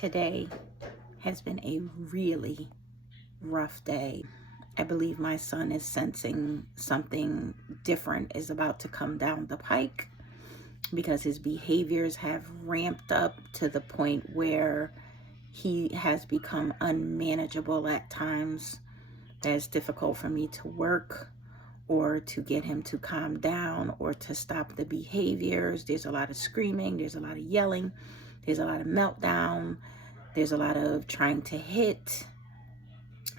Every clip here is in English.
Today has been a really rough day. I believe my son is sensing something different is about to come down the pike because his behaviors have ramped up to the point where he has become unmanageable at times. That it's difficult for me to work or to get him to calm down or to stop the behaviors. There's a lot of screaming, there's a lot of yelling, there's a lot of meltdown, there's a lot of trying to hit,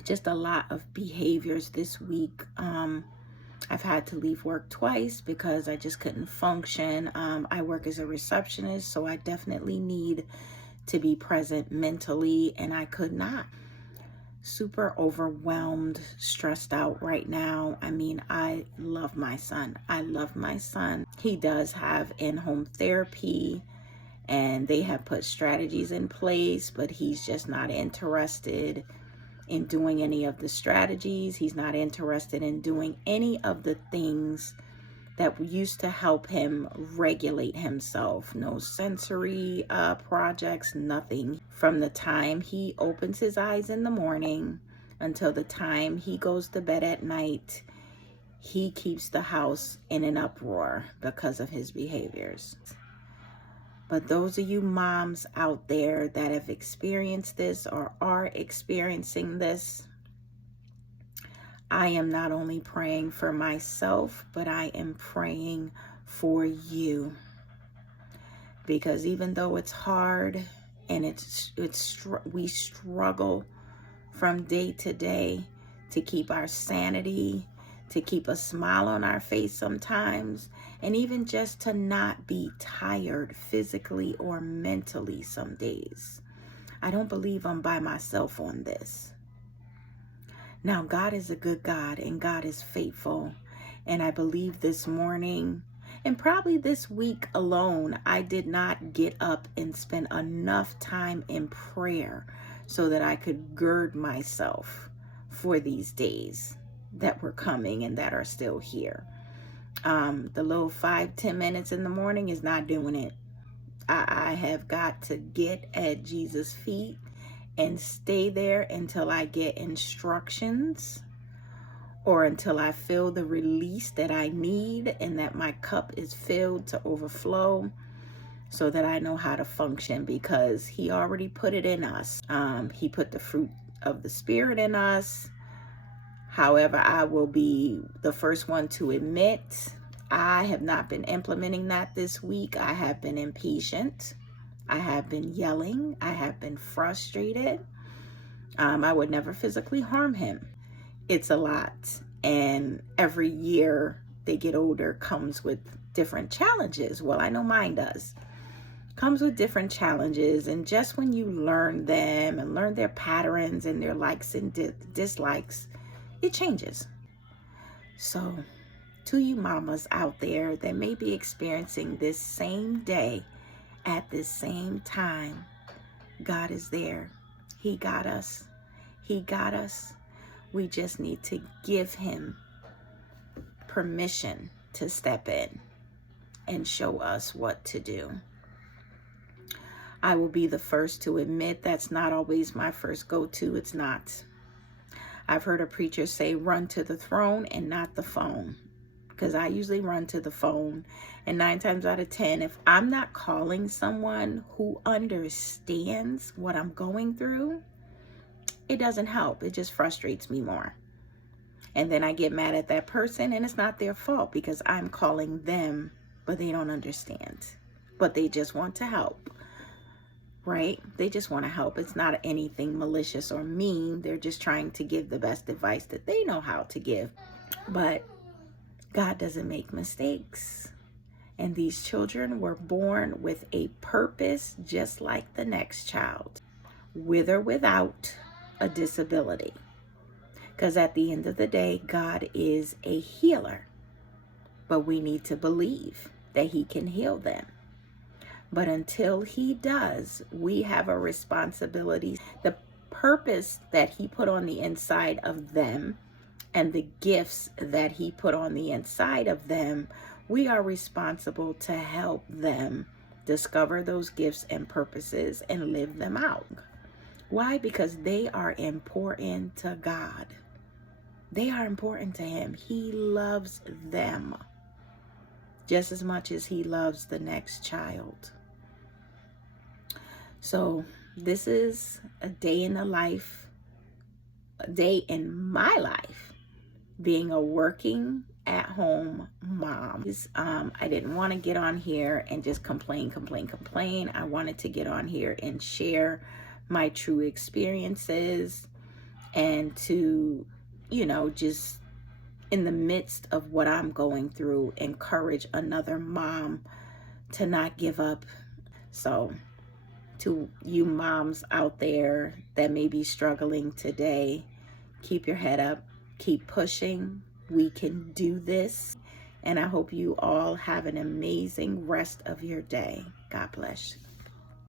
just a lot of behaviors this week. I've had to leave work twice because I just couldn't function. I work as a receptionist, so I definitely need to be present mentally, and I could not. Super overwhelmed, stressed out right now. I mean, I love my son. I love my son. He does have in-home therapy, and they have put strategies in place, but he's just not interested in doing any of the strategies. He's not interested in doing any of the things that used to help him regulate himself. No sensory projects, nothing. From the time he opens his eyes in the morning until the time he goes to bed at night, he keeps the house in an uproar because of his behaviors. But those of you moms out there that have experienced this or are experiencing this, I am not only praying for myself, but I am praying for you. Because even though it's hard and we struggle from day to day to keep our sanity, to keep a smile on our face sometimes, and even just to not be tired physically or mentally some days. I don't believe I'm by myself on this. Now, God is a good God, and God is faithful. And I believe this morning, and probably this week alone, I did not get up and spend enough time in prayer so that I could gird myself for these days that were coming and that are still here. The little 5-10 minutes in the morning is not doing it. I have got to get at Jesus' feet and stay there until I get instructions or until I feel the release that I need and that my cup is filled to overflow so that I know how to function, because he already put it in us. He put the fruit of the Spirit in us. However, I will be the first one to admit I have not been implementing that this week. I have been impatient. I have been yelling. I have been frustrated. I would never physically harm him. It's a lot. And every year they get older comes with different challenges. Well, I know mine does. Comes with different challenges. And just when you learn them and learn their patterns and their likes and dislikes, it changes. So to you mamas out there that may be experiencing this same day at this same time, God is there. He got us. He got us. We just need to give him permission to step in and show us what to do. I will be the first to admit that's not always my first go-to. It's not. I've heard a preacher say, run to the throne and not the phone. Because I usually run to the phone. And 9 times out of 10, if I'm not calling someone who understands what I'm going through, it doesn't help. It just frustrates me more. And then I get mad at that person, and it's not their fault because I'm calling them, but they don't understand. But they just want to help. Right? They just want to help. It's not anything malicious or mean. They're just trying to give the best advice that they know how to give. But God doesn't make mistakes. And these children were born with a purpose just like the next child, with or without a disability. Because at the end of the day, God is a healer. But we need to believe that he can heal them. But until he does, we have a responsibility. The purpose that he put on the inside of them and the gifts that he put on the inside of them, we are responsible to help them Discover those gifts and purposes and live them out. Why? Because they are important to God. They are important to him. He loves them just as much as he loves the next child. So this is a day in the life, a day in my life, being a working at home mom. I didn't want to get on here and just complain. I wanted to get on here and share my true experiences, and to, just in the midst of what I'm going through, encourage another mom to not give up. So to you moms out there that may be struggling today, keep your head up, keep pushing. We can do this. And I hope you all have an amazing rest of your day. God bless.